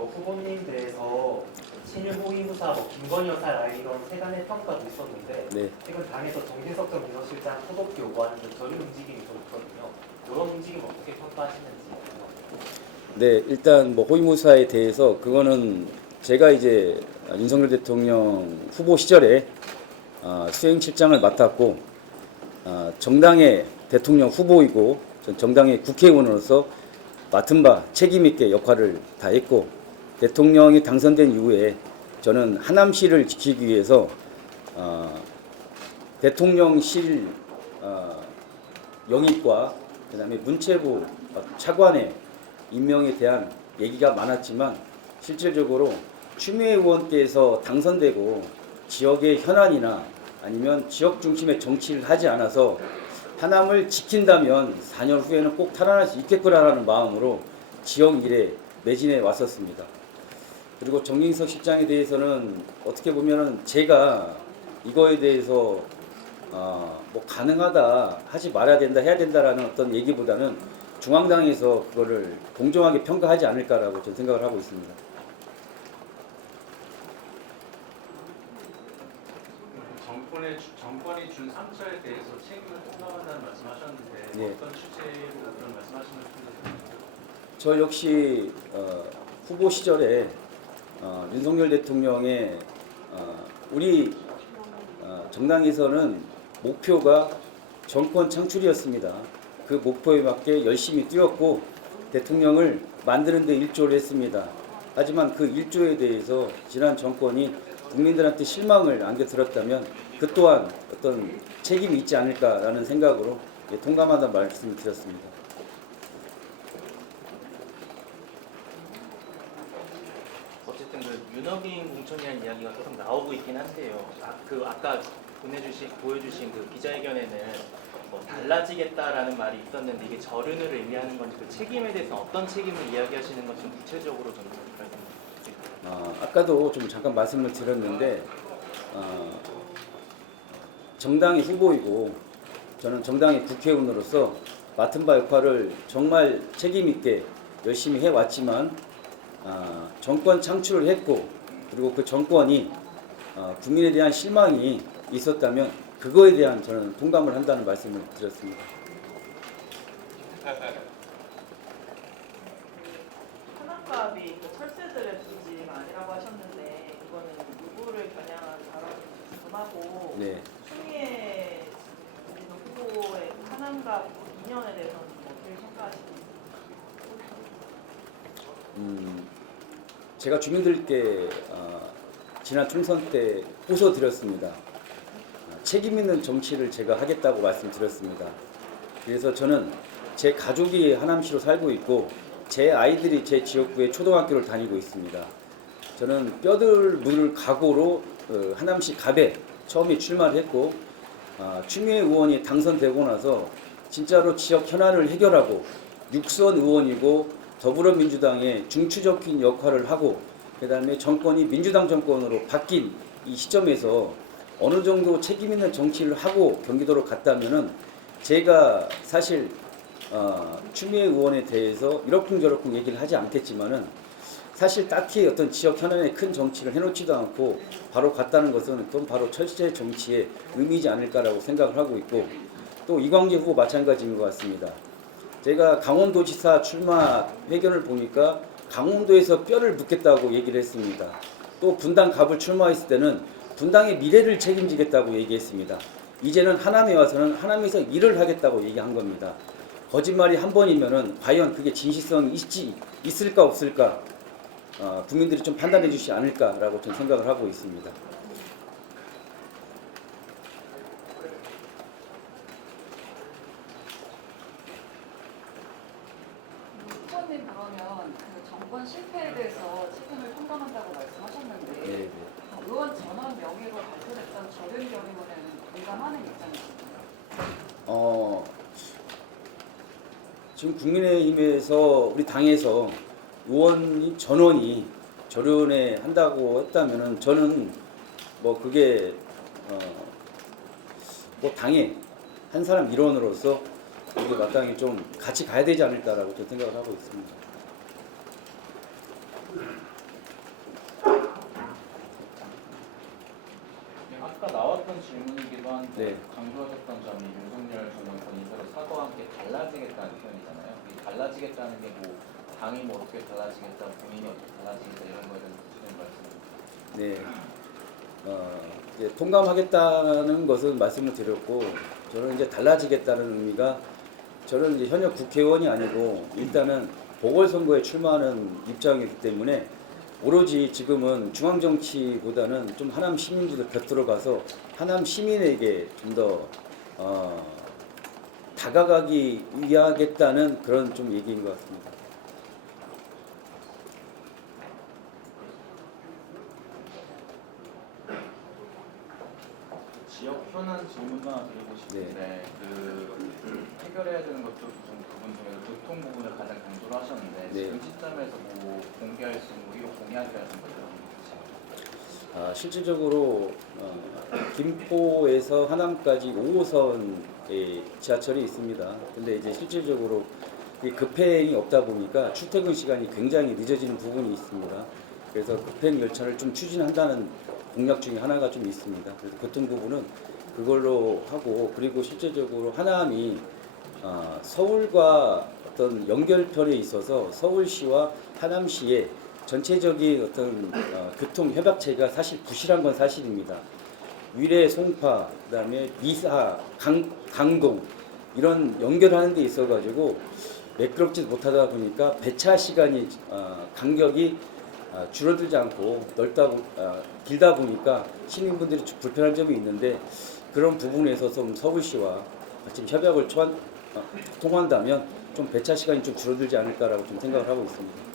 저 후보님 대해서 친일 호위무사 김건희 여사 라이런 세간의 평가도 있었는데 네. 최근 당에서 정진석 전 비서실장 소독기 요구하는 저런 움직임이 좀 있거든요. 그런 움직임 어떻게 평가하시는지. 네, 일단 뭐 호위무사에 대해서 그거는 제가 이제 윤석열 대통령 후보 시절에 수행실장을 맡았고 정당의 대통령 후보이고 정당의 국회의원으로서 맡은 바 책임 있게 역할을 다했고 대통령이 당선된 이후에 저는 하남시를 지키기 위해서 대통령실 영입과 그다음에 문체부 차관의 임명에 대한 얘기가 많았지만 실질적으로 추미애 의원께서 당선되고 지역의 현안이나 아니면 지역 중심의 정치를 하지 않아서 하남을 지킨다면 4년 후에는 꼭 탈환할 수 있겠구나라는 마음으로 지역 일에 매진해 왔었습니다. 그리고 정진석 실장에 대해서는 어떻게 보면은 제가 이거에 대해서 뭐 가능하다, 하지 말아야 된다, 해야 된다라는 어떤 얘기보다는 중앙당에서 그거를 공정하게 평가하지 않을까라고 저는 생각을 하고 있습니다. 정권이 준 상처에 대해서 책임을 통감한다는 말씀하셨는데 네. 어떤 취지로 그런 말씀하시는 분들입니까? 저 역시 후보 시절에 윤석열 대통령의 우리 정당에서는 목표가 정권 창출이었습니다. 그 목표에 맞게 열심히 뛰었고 대통령을 만드는 데 일조를 했습니다. 하지만 그 일조에 대해서 지난 정권이 국민들한테 실망을 안겨들었다면 그 또한 어떤 책임이 있지 않을까라는 생각으로 통감하다는 말씀을 드렸습니다. 어쨌든 그 윤어빈 공천이라는 이야기가 계속 나오고 있긴 한데요. 아까 보여주신 그 기자회견에는 뭐 달라지겠다라는 말이 있었는데 이게 절윤을 의미하는 건지 그 책임에 대해서 어떤 책임을 이야기하시는 건지 좀 구체적으로 좀 말씀해 주세요. 아까도 좀 잠깐 말씀을 드렸는데 정당의 후보이고 저는 정당의 국회의원으로서 맡은 바 역할을 정말 책임 있게 열심히 해왔지만 정권 창출을 했고 그리고 그 정권이 국민에 대한 실망이 있었다면 그거에 대한 저는 동감을 한다는 말씀을 드렸습니다. 하남갑이 철새들의 부지가 아니라고 하셨는데 이거는 누구를 겨냥한 발언인지 궁금하고 네. 추미애 후보의 하남갑 2년에 대해서는 어떻게 평가하시는지. 제가 주민들께 지난 총선 때 호소드렸습니다. 책임 있는 정치를 제가 하겠다고 말씀드렸습니다. 그래서 저는 제 가족이 하남시로 살고 있고 제 아이들이 제 지역구에 초등학교를 다니고 있습니다. 저는 뼈들 물 각오로 하남시 갑에 처음에 출마를 했고 추미애 의원이 당선되고 나서 진짜로 지역 현안을 해결하고 육선 의원이고 더불어민주당의 중추적인 역할을 하고 그다음에 정권이 민주당 정권으로 바뀐 이 시점에서 어느 정도 책임 있는 정치를 하고 경기도로 갔다면은 제가 사실 추미애 의원에 대해서 이러쿵저러쿵 얘기를 하지 않겠지만은 사실 딱히 어떤 지역 현안에 큰 정치를 해놓지도 않고 바로 갔다는 것은 그건 바로 철새 정치의 의미이지 않을까라고 생각을 하고 있고 또 이광재 후보 마찬가지인 것 같습니다. 제가 강원도지사 출마 회견을 보니까 강원도에서 뼈를 묻겠다고 얘기를 했습니다. 또 분당 갑을 출마했을 때는 분당의 미래를 책임지겠다고 얘기했습니다. 이제는 하남에 와서는 하남에서 일을 하겠다고 얘기한 겁니다. 거짓말이 한 번이면은 과연 그게 진실성이 있을까 없을까 국민들이 좀 판단해 주시지 않을까라고 저는 생각을 하고 있습니다. 후보님 그러면 그 정권 실패에 대해서 책임을 통감한다고 말씀하셨는데 네. 의원 전원 명의로 발표됐던 절연 결의문에는 공감하는 입장이십니까? 지금 국민의힘에서 우리 당에서 의원 전원이 절연에 한다고 했다면은 저는 뭐 그게 뭐 당의 한 사람 일원으로서 이게 마땅히 좀 같이 가야 되지 않을까라고 저는 생각을 하고 있습니다. 질문이기도 한데 네. 강조하셨던 점이 윤석열 전 의원 인사로 사과와 함께 달라지겠다는 표현이잖아요. 이 달라지겠다는 게 뭐 당이 뭐 어떻게 달라지겠다, 본인이 어떻게 달라지겠다 이런 거에 대해서 무슨 말씀입니까? 네. 이제 통감하겠다는 것은 말씀을 드렸고, 저는 이제 달라지겠다는 의미가, 저는 이제 현역 국회의원이 아니고 일단은 보궐선거에 출마하는 입장이기 때문에 오로지 지금은 중앙정치보다는 좀 하남 시민들 곁으로 가서 하남 시민에게 좀 더 다가가기 위하겠다는 그런 좀 얘기인 것 같습니다. 지역 현안 질문 하나 드리고 싶은데 그 해결해야 되는 것들 부분 중에 교통 부분을 가장 강조를 하셨는데 네. 지금 시점에서 뭐 공개할 수 있는 의료 공약이라든가 이런 거 실질적으로 김포에서 하남까지 5호선의 지하철이 있습니다. 근데 이제 실질적으로 이 급행이 없다 보니까 출퇴근 시간이 굉장히 늦어지는 부분이 있습니다. 그래서 급행 열차를 좀 추진한다는 공약 중에 하나가 좀 있습니다. 그래서 교통 부분은 그걸로 하고, 그리고 실제적으로 하남이 서울과 어떤 연결편에 있어서 서울시와 하남시의 전체적인 어떤 교통 협약체가 사실 부실한 건 사실입니다. 위례, 송파, 그다음에 미사, 강동 이런 연결하는 데 있어가지고 매끄럽지 못하다 보니까 배차 시간이 간격이 줄어들지 않고 길다 보니까 시민분들이 좀 불편한 점이 있는데, 그런 부분에서 좀 서울시와 같이 협약을 통한다면 좀 배차 시간이 좀 줄어들지 않을까라고 좀 생각을 하고 있습니다.